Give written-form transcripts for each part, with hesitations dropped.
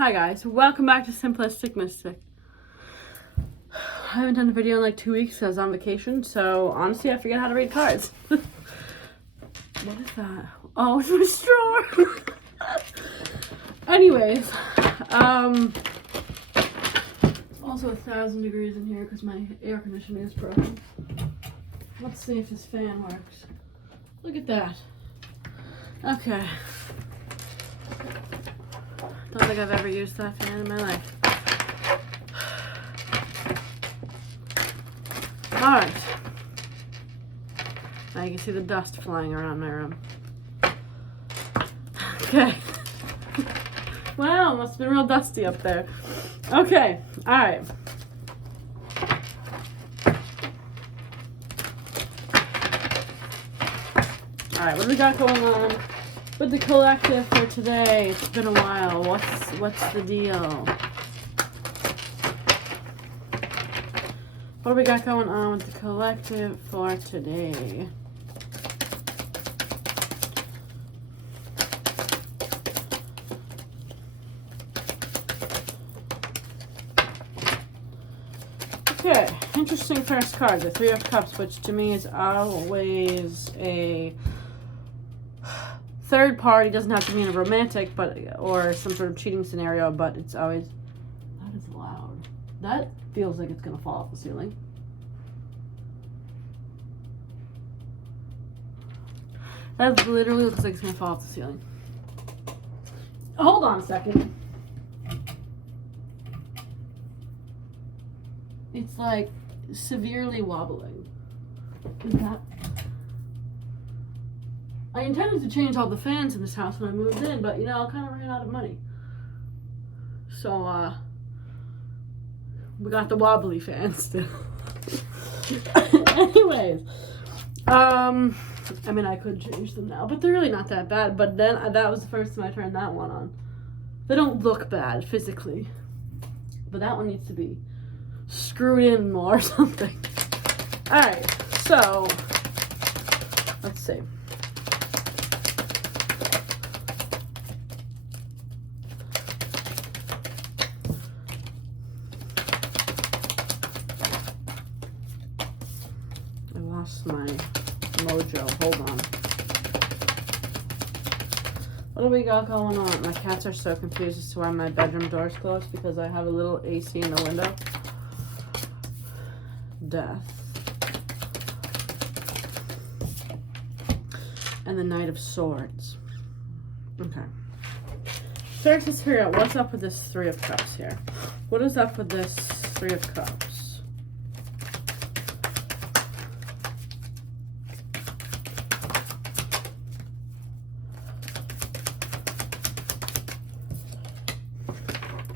Hi guys, welcome back to Simplistic Mystic. I haven't done a video in like 2 weeks because I was on vacation, so honestly I forget how to read cards. What is that? Oh, it's my straw! Anyways, also 1,000 degrees in here because my air conditioning is broken. Let's see if this fan works. Look at that. Okay. Don't think I've ever used that fan in my life. Alright. Now you can see the dust flying around my room. Okay. Wow, must have been real dusty up there. Okay, alright. Alright, what do we got going on with the collective for today? It's been a while. What's the deal? What do we got going on with the collective for today? Okay, interesting first card, the Three of Cups, which to me is always a third party. Doesn't have to mean a romantic, but or some sort of cheating scenario, but it's always, that is loud. That feels like it's gonna fall off the ceiling. That literally looks like it's gonna fall off the ceiling. Hold on a second. It's like severely wobbling. Is that? I intended to change all the fans in this house when I moved in, but you know, I kind of ran out of money. So, we got the wobbly fans still. Anyways, I mean, I could change them now, but they're really not that bad. But then that was the first time I turned that one on. They don't look bad physically, but that one needs to be screwed in more or something. All right, so let's see. My mojo. Hold on. What do we got going on? My cats are so confused as to why my bedroom door is closed because I have a little AC in the window. Death. And the Knight of Swords. Okay. First, let's figure out what's up with this Three of Cups here. What is up with this Three of Cups?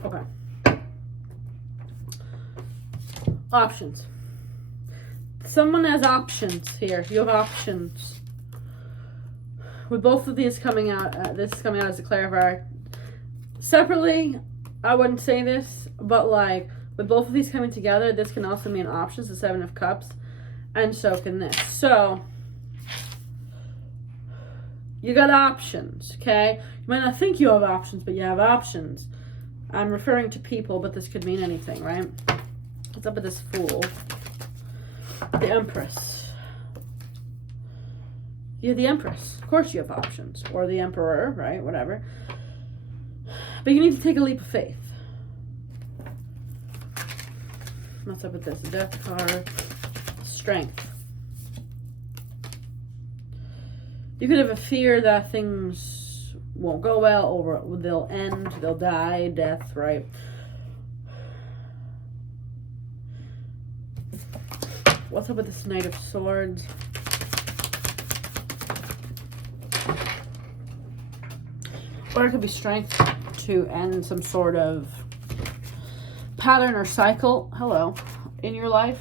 Okay. Options. Someone has options here. You have options. With both of these coming out, this is coming out as a clarifier. Separately, I wouldn't say this, but like with both of these coming together, this can also mean options, the Seven of Cups, and so can this. So, you got options, okay? You might not think you have options, but you have options. I'm referring to people, but this could mean anything, right? What's up with this Fool? The Empress. You're the Empress. Of course you have options. Or the Emperor, right? Whatever. But you need to take a leap of faith. What's up with this? The Death card. Strength. You could have a fear that things won't go well, or they'll end, they'll die, death, right? What's up with this Knight of Swords? Or it could be strength to end some sort of pattern or cycle, hello, in your life.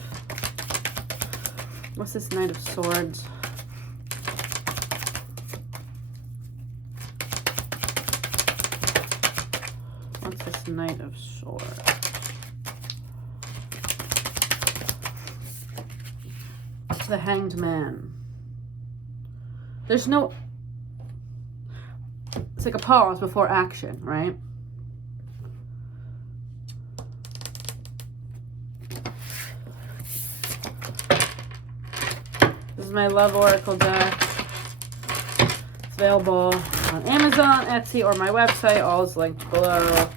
What's this Knight of Swords? What's this Knight of Swords? The Hanged Man. There's no... It's like a pause before action, right? my Love Oracle deck. It's available on Amazon, Etsy, or my website. All is linked below.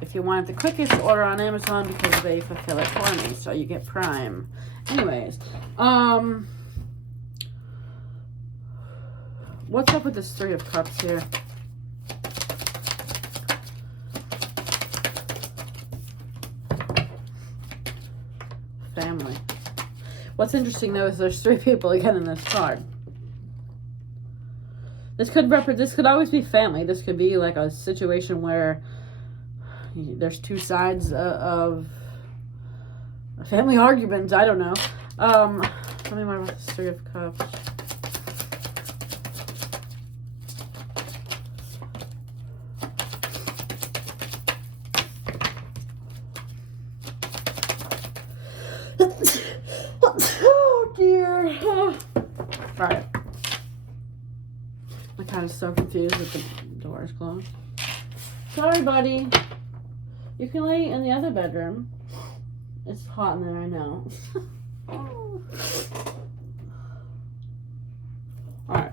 If you want it the quickest, order on Amazon because they fulfill it for me, so you get Prime. Anyways, what's up with this Three of Cups here? Family. What's interesting though is there's 3 people again in this card. This could always be family. This could be like a situation where there's 2 sides of a family argument. I don't know. Tell me more about this Three of Cups. Oh dear. Alright. I'm kind of so confused that the door is closed. Sorry, buddy. You can lay in the other bedroom. It's hot in there, I know. Alright.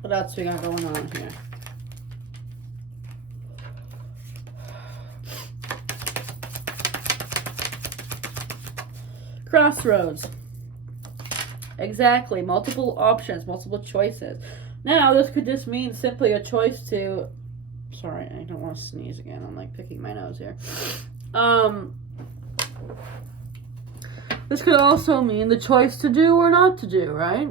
What else we got going on here? Crossroads. Exactly. Multiple options, multiple choices. Now, this could just mean simply a choice to... Sorry, I don't want to sneeze again. I'm like picking my nose here. This could also mean the choice to do or not to do, right?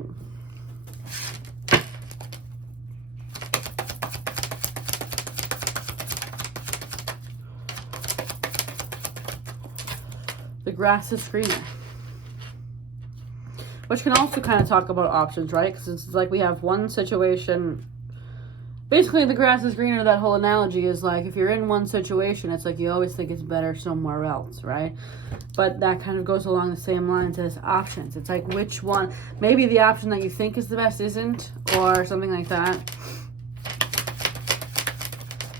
The grass is greener. Which can also kind of talk about options, right? Because it's like we have one situation. Basically, the grass is greener, that whole analogy is like, if you're in one situation, it's like you always think it's better somewhere else, right? But that kind of goes along the same lines as options. It's like, which one, maybe the option that you think is the best isn't, or something like that.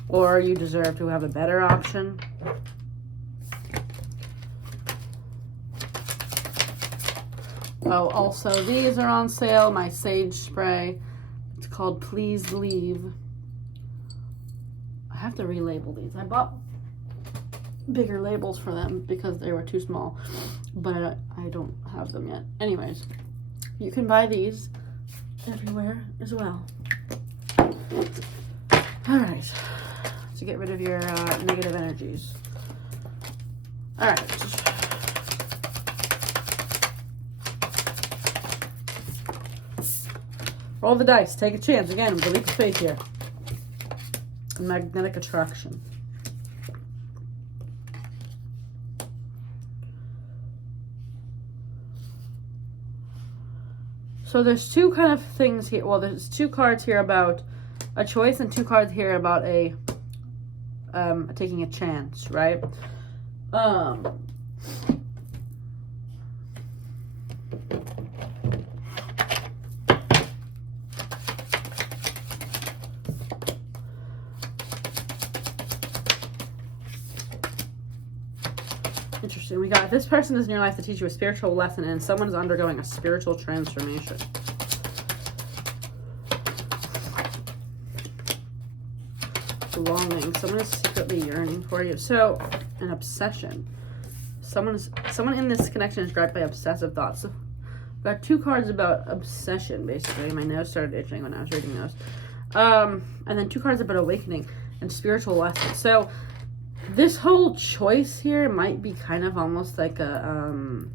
Or you deserve to have a better option. Oh, also, these are on sale. My Sage Spray. It's called Please Leave. I have to relabel these. I bought bigger labels for them because they were too small. But I don't have them yet. Anyways, you can buy these everywhere as well. Alright. To get rid of your negative energies. Alright. Roll the dice. Take a chance. Again, believe the faith here. Magnetic attraction. So there's 2 kind of things here. Well, there's 2 cards here about a choice and 2 cards here about a taking a chance, right? Interesting. We got, this person is in your life to teach you a spiritual lesson and someone is undergoing a spiritual transformation. Longing. Someone is secretly yearning for you. So, an obsession. Someone in this connection is gripped by obsessive thoughts. So, we've got 2 cards about obsession, basically. My nose started itching when I was reading those. And then 2 cards about awakening and spiritual lessons. So, this whole choice here might be kind of almost like a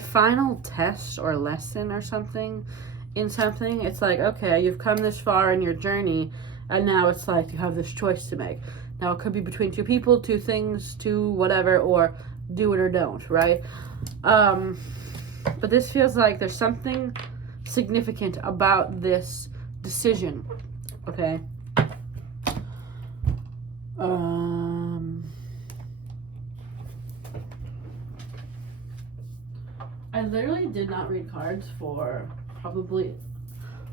final test or lesson or something in something. It's like, okay, you've come this far in your journey and now it's like you have this choice to make. Now it could be between 2 people, 2 things, 2 whatever, or do it or don't, right? But this feels like there's something significant about this decision, okay? I literally did not read cards for probably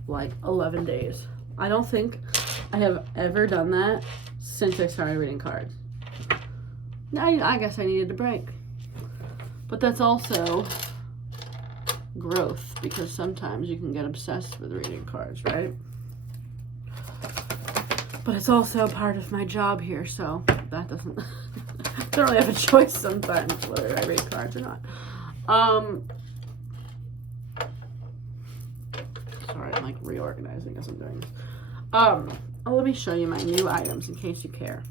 like 11 days. I don't think I have ever done that since I started reading cards. I guess I needed a break. But that's also growth, because sometimes you can get obsessed with reading cards, right? But it's also part of my job here, so that doesn't... I don't really have a choice sometimes whether I read cards or not. Sorry, I'm like reorganizing as I'm doing this. Let me show you my new items in case you care.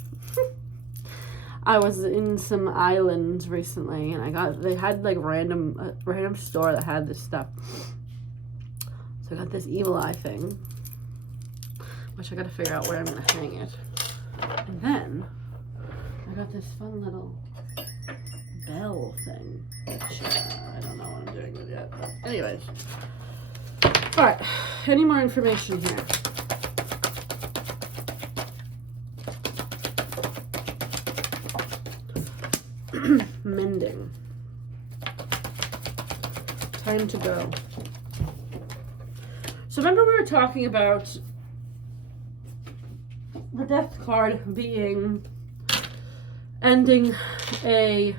I was in some islands recently, and they had like random store that had this stuff. So I got this evil eye thing, which I gotta figure out where I'm gonna hang it. And then I got this fun little bell thing, which I don't know what I'm doing with yet. But anyways, all right. Any more information here? Mending. Time to go. So remember we were talking about the Death card being ending a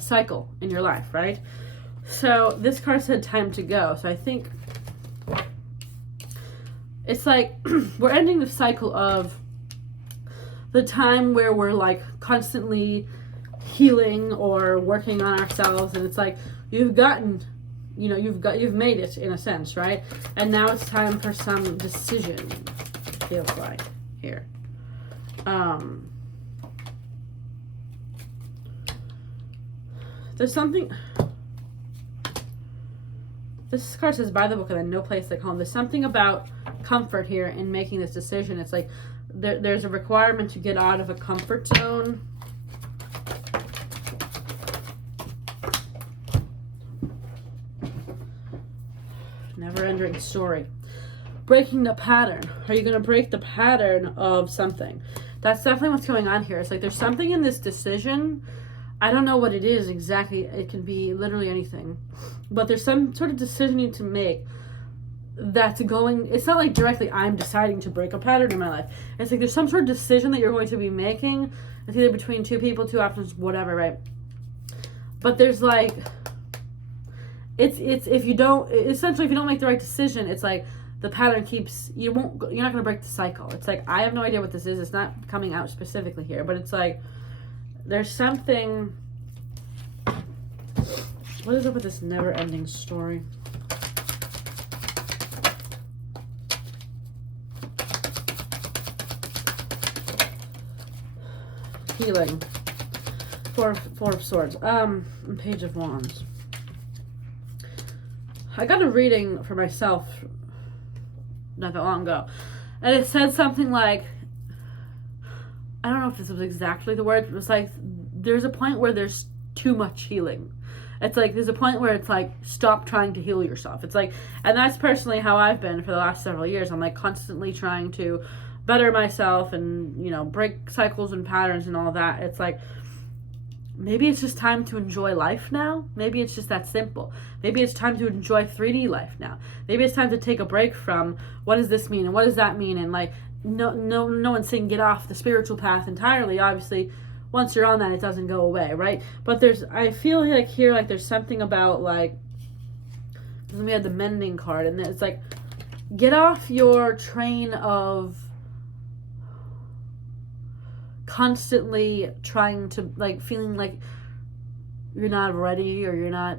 cycle in your life, right? So this card said time to go. So I think it's like we're ending the cycle of the time where we're like constantly healing or working on ourselves, and it's like you've gotten, you know, you've made it in a sense, right? And now it's time for some decision, it feels like here. There's something, this card says buy the book and then no place like home. There's something about comfort here in making this decision. It's like there's a requirement to get out of a comfort zone. Never-ending story. Breaking the pattern. Are you going to break the pattern of something? That's definitely what's going on here. It's like there's something in this decision. I don't know what it is exactly. It can be literally anything. But there's some sort of decision you need to make that's going... It's not like directly I'm deciding to break a pattern in my life. It's like there's some sort of decision that you're going to be making. It's either between two people, two options, whatever, right? But there's like... It's if you don't, essentially if you don't make the right decision, it's like the pattern keeps, you're not going to break the cycle. It's like, I have no idea what this is. It's not coming out specifically here, but it's like, there's something, what is up with this never-ending story? Healing. Four of Swords. Page of Wands. I got a reading for myself not that long ago, and it said something like, I don't know if this was exactly the word, it was like, there's a point where there's too much healing. It's like, there's a point where it's like, stop trying to heal yourself. It's like, and that's personally how I've been for the last several years. I'm like constantly trying to better myself and, you know, break cycles and patterns and all that. It's like, maybe it's just time to enjoy life now. Maybe it's just that simple. Maybe it's time to enjoy 3D life now. Maybe it's time to take a break from what does this mean and what does that mean, and like no one's saying get off the spiritual path entirely. Obviously, once you're on that, it doesn't go away, right? But I feel like here, like there's something about like, because we had the mending card, and it's like, get off your train of constantly trying to, like, feeling like you're not ready or you're not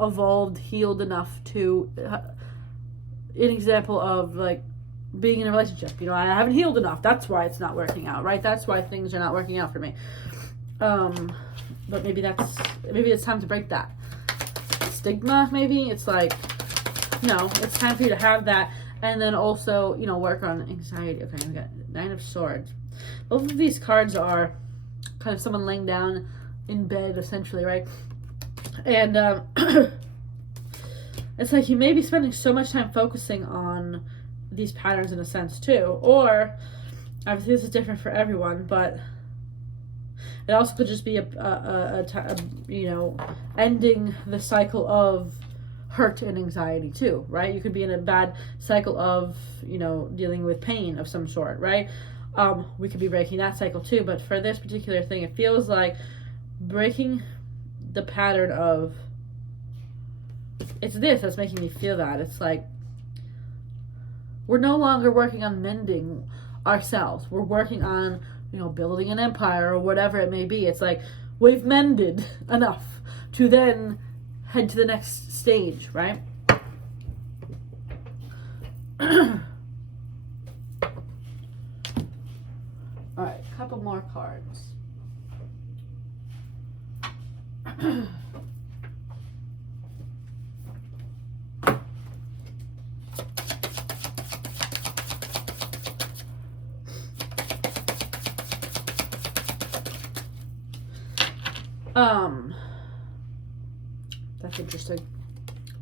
evolved, healed enough to, an example of, like, being in a relationship. You know, I haven't healed enough. That's why it's not working out, right? That's why things are not working out for me. But maybe it's time to break that stigma, maybe. It's like, no, it's time for you to have that. And then also, you know, work on anxiety. Okay, we got Nine of Swords. Both of these cards are kind of someone laying down in bed, essentially, right? And it's like you may be spending so much time focusing on these patterns in a sense, too. Or, obviously this is different for everyone, but it also could just be you know, ending the cycle of hurt and anxiety, too, right? You could be in a bad cycle of, you know, dealing with pain of some sort, right? We could be breaking that cycle too, but for this particular thing, it feels like breaking the pattern of, it's this that's making me feel that. It's like, we're no longer working on mending ourselves. We're working on, you know, building an empire or whatever it may be. It's like, we've mended enough to then head to the next stage, right? Alright, a couple more cards. That's interesting.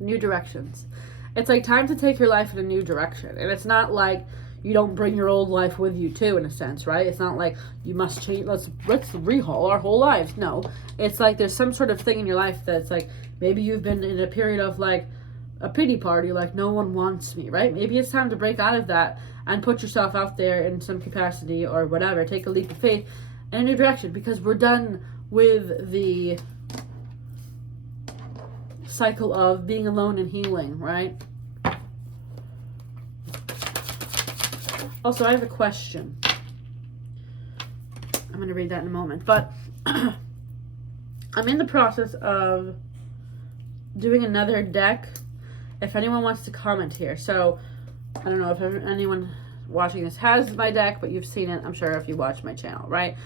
New directions. It's like time to take your life in a new direction. And it's not like you don't bring your old life with you too, in a sense, right? It's not like you must change, let's rehaul our whole lives. No. It's like there's some sort of thing in your life that's like, maybe you've been in a period of like a pity party, like no one wants me, right? Maybe it's time to break out of that and put yourself out there in some capacity or whatever. Take a leap of faith in a new direction, because we're done with the cycle of being alone and healing, right? Also, I have a question. I'm going to read that in a moment. But I'm in the process of doing another deck. If anyone wants to comment here. So, I don't know if anyone watching this has my deck, but you've seen it, I'm sure, if you watch my channel, right?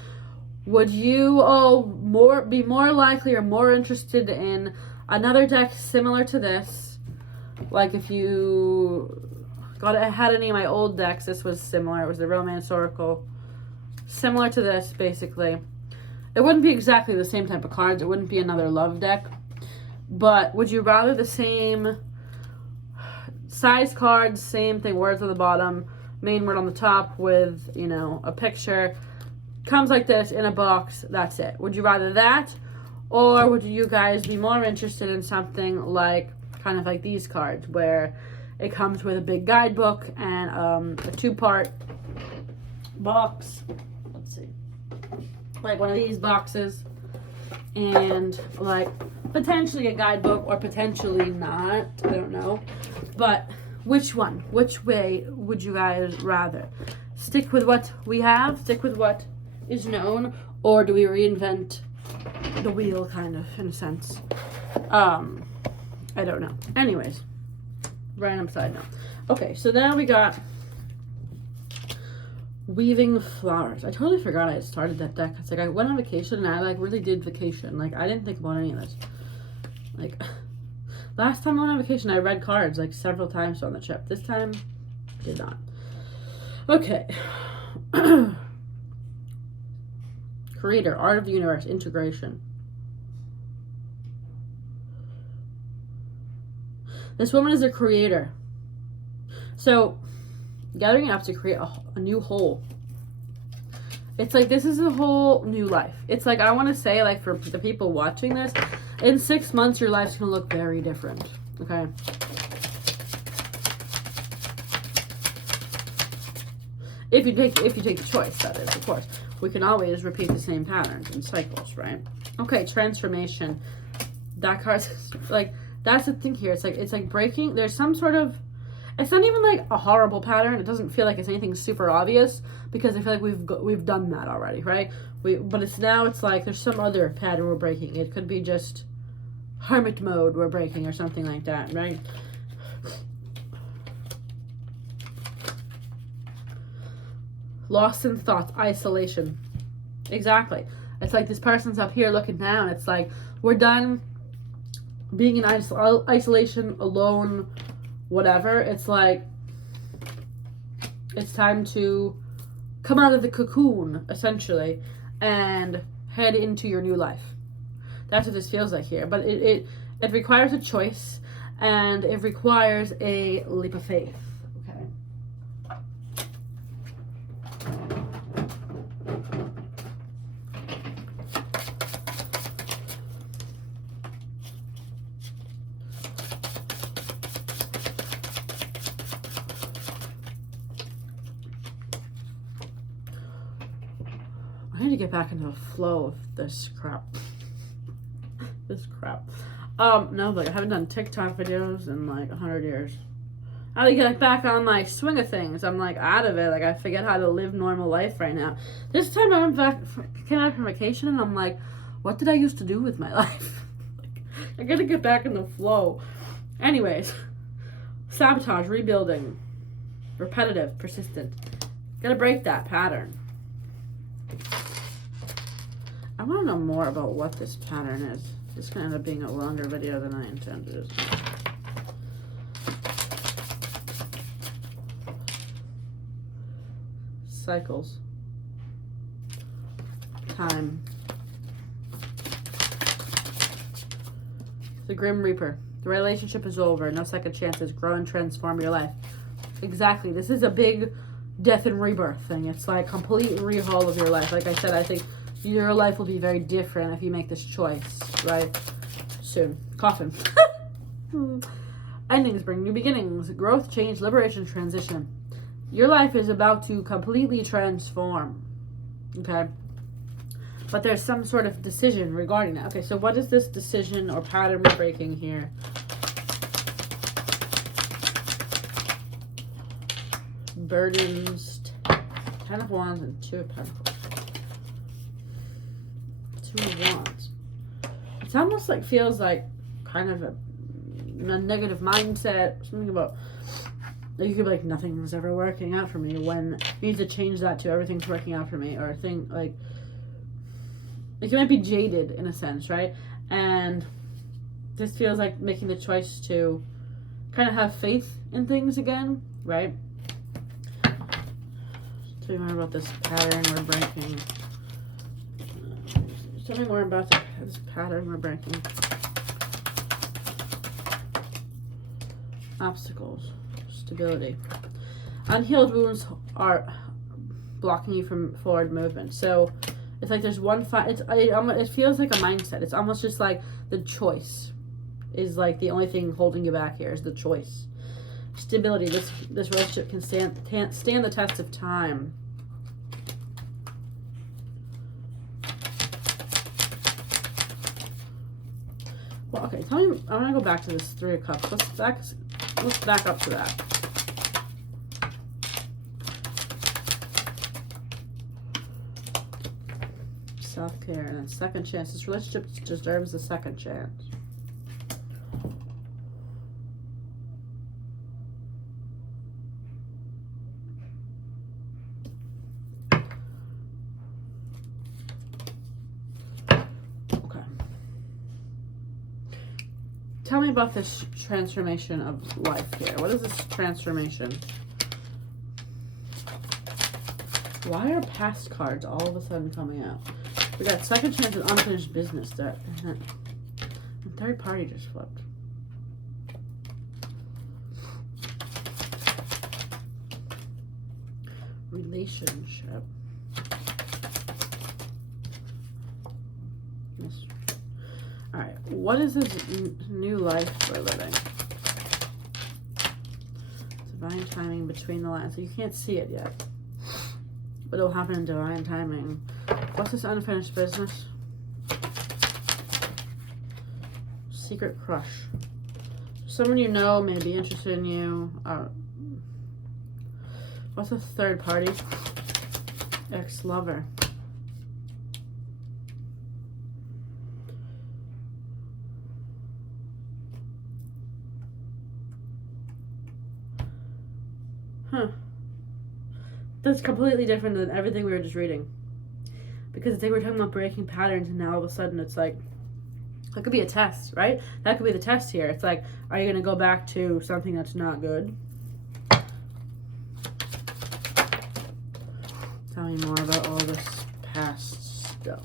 Would you all be more likely or more interested in another deck similar to this? Like if you had any of my old decks, this was similar. It was the Romance Oracle. Similar to this, basically. It wouldn't be exactly the same type of cards. It wouldn't be another love deck. But would you rather the same size cards, same thing, words on the bottom, main word on the top with, you know, a picture. Comes like this in a box, that's it. Would you rather that? Or would you guys be more interested in something like, kind of like these cards, where it comes with a big guidebook and a 2-part box. Let's see. Like one of these boxes. And like potentially a guidebook or potentially not. I don't know. But which one? Which way would you guys rather? Stick with what we have? Stick with what is known? Or do we reinvent the wheel, kind of, in a sense? I don't know. Anyways. Random side note. Okay, so now we got Weaving Flowers. I totally forgot I had started that deck. It's like I went on vacation and I like really did vacation. Like I didn't think about any of this. Like last time I went on vacation I read cards like several times on the trip. This time did not. Okay. Creator, Art of the Universe, Integration. This woman is a creator. So, gathering up to create a new whole. It's like, this is a whole new life. It's like, I want to say, like, for the people watching this, in 6 months, your life's going to look very different. Okay? If you take the choice, that is, of course. We can always repeat the same patterns and cycles, right? Okay, transformation. That card's like, that's the thing here. It's like breaking. There's some sort of, it's not even like a horrible pattern. It doesn't feel like it's anything super obvious because I feel like we've done that already, right? But it's like there's some other pattern we're breaking. It could be just hermit mode we're breaking or something like that, right? Lost in thoughts, isolation. Exactly. It's like this person's up here looking down. It's like we're done being in isolation, alone, whatever. It's like it's time to come out of the cocoon, essentially, and head into your new life. That's what this feels like here. But it requires a choice, and it requires a leap of faith. Okay. I need to get back into the flow of this crap. This crap. No, like I haven't done TikTok videos in like 100 years. I gotta get back on my swing of things. I'm like out of it. Like I forget how to live normal life right now. This time I came back from vacation and I'm like, what did I used to do with my life? Like, I gotta get back in the flow. Anyways, sabotage, rebuilding, repetitive, persistent. Gotta break that pattern. I want to know more about what this pattern is. This is gonna end up being a longer video than I intended. Cycles, time, the Grim Reaper. The relationship is over. No second chances. Grow and transform your life. Exactly. This is a big death and rebirth thing. It's like complete rehaul of your life. Like I said, I think your life will be very different if you make this choice, right? Soon. Coffin. Endings bring new beginnings. Growth, change, liberation, transition. Your life is about to completely transform, okay? But there's some sort of decision regarding that. Okay, so what is this decision or pattern we're breaking here? Burdens, 10 of Wands and 2 of Pentacles. 2 of Wands. It's almost like feels like kind of a negative mindset, something about... You could be like, nothing's ever working out for me, when you need to change that to everything's working out for me, or think like you might be jaded in a sense, right? And this feels like making the choice to kind of have faith in things again, right? Tell me more about this pattern we're breaking. Tell me more about this pattern we're breaking. Obstacles. Stability. Unhealed wounds are blocking you from forward movement. So it's like there's one it feels like a mindset. It's almost just like the choice is like the only thing holding you back here is the choice. Stability. This relationship can stand the test of time. Well, okay, tell me, I want to go back to this 3 of Cups. Let's back up to that. Self-care and then second chance. This relationship deserves a second chance. Okay. Tell me about this transformation of life here. What is this transformation? Why are past cards all of a sudden coming out? We got second chance and unfinished business. That and third party just flipped. Relationship. Alright, what is this new life we're living? Divine timing between the lines. So you can't see it yet. But it'll happen in divine timing. What's this unfinished business? Secret crush. Someone you know may be interested in you. What's a third party? Ex-lover. Huh. That's completely different than everything we were just reading. Because they were talking about breaking patterns, and now all of a sudden it's like, that could be a test, right? That could be the test here. It's like, are you going to go back to something that's not good? Tell me more about all this past stuff.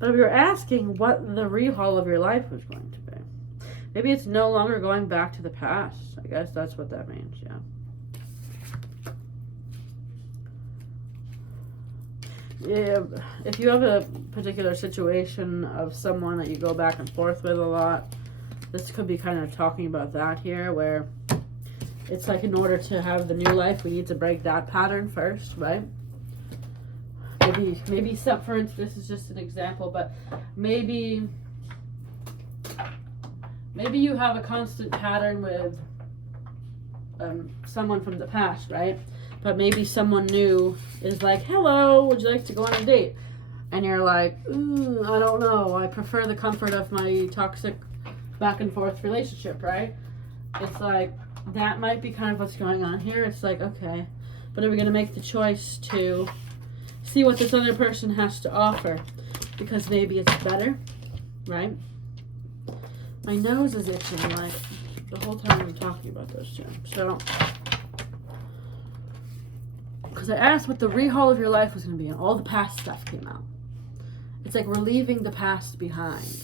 But if you're asking what the rehaul of your life was going to be, maybe it's no longer going back to the past. I guess that's what that means, yeah. Yeah, if you have a particular situation of someone that you go back and forth with a lot, this could be kind of talking about that here, where it's like in order to have the new life, we need to break that pattern first, right? Maybe some, for instance, this is just an example, but maybe you have a constant pattern with someone from the past, right? But maybe someone new is like, hello, would you like to go on a date? And you're like, I don't know. I prefer the comfort of my toxic back and forth relationship, right? It's like, that might be kind of what's going on here. It's like, okay, but are we going to make the choice to see what this other person has to offer? Because maybe it's better, right? My nose is itching, like, the whole time I'm talking about those two. So, because I asked what the rehaul of your life was going to be, and all the past stuff came out. It's like we're leaving the past behind.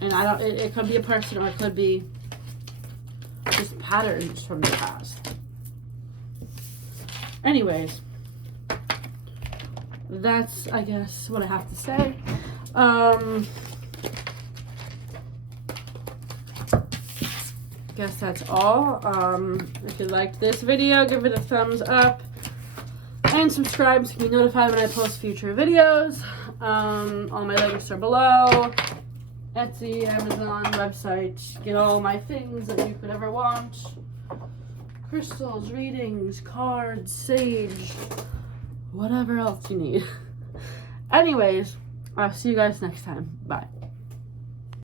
And I don't, it could be a person, or it could be just patterns from the past. Anyways, that's, I guess, what I have to say. Guess that's all. If you liked this video, give it a thumbs up and subscribe so you can be notified when I post future videos. All my links are below. Etsy, Amazon, website. Get all my things that you could ever want. Crystals, readings, cards, sage, whatever else you need. Anyways, I'll see you guys next time. Bye.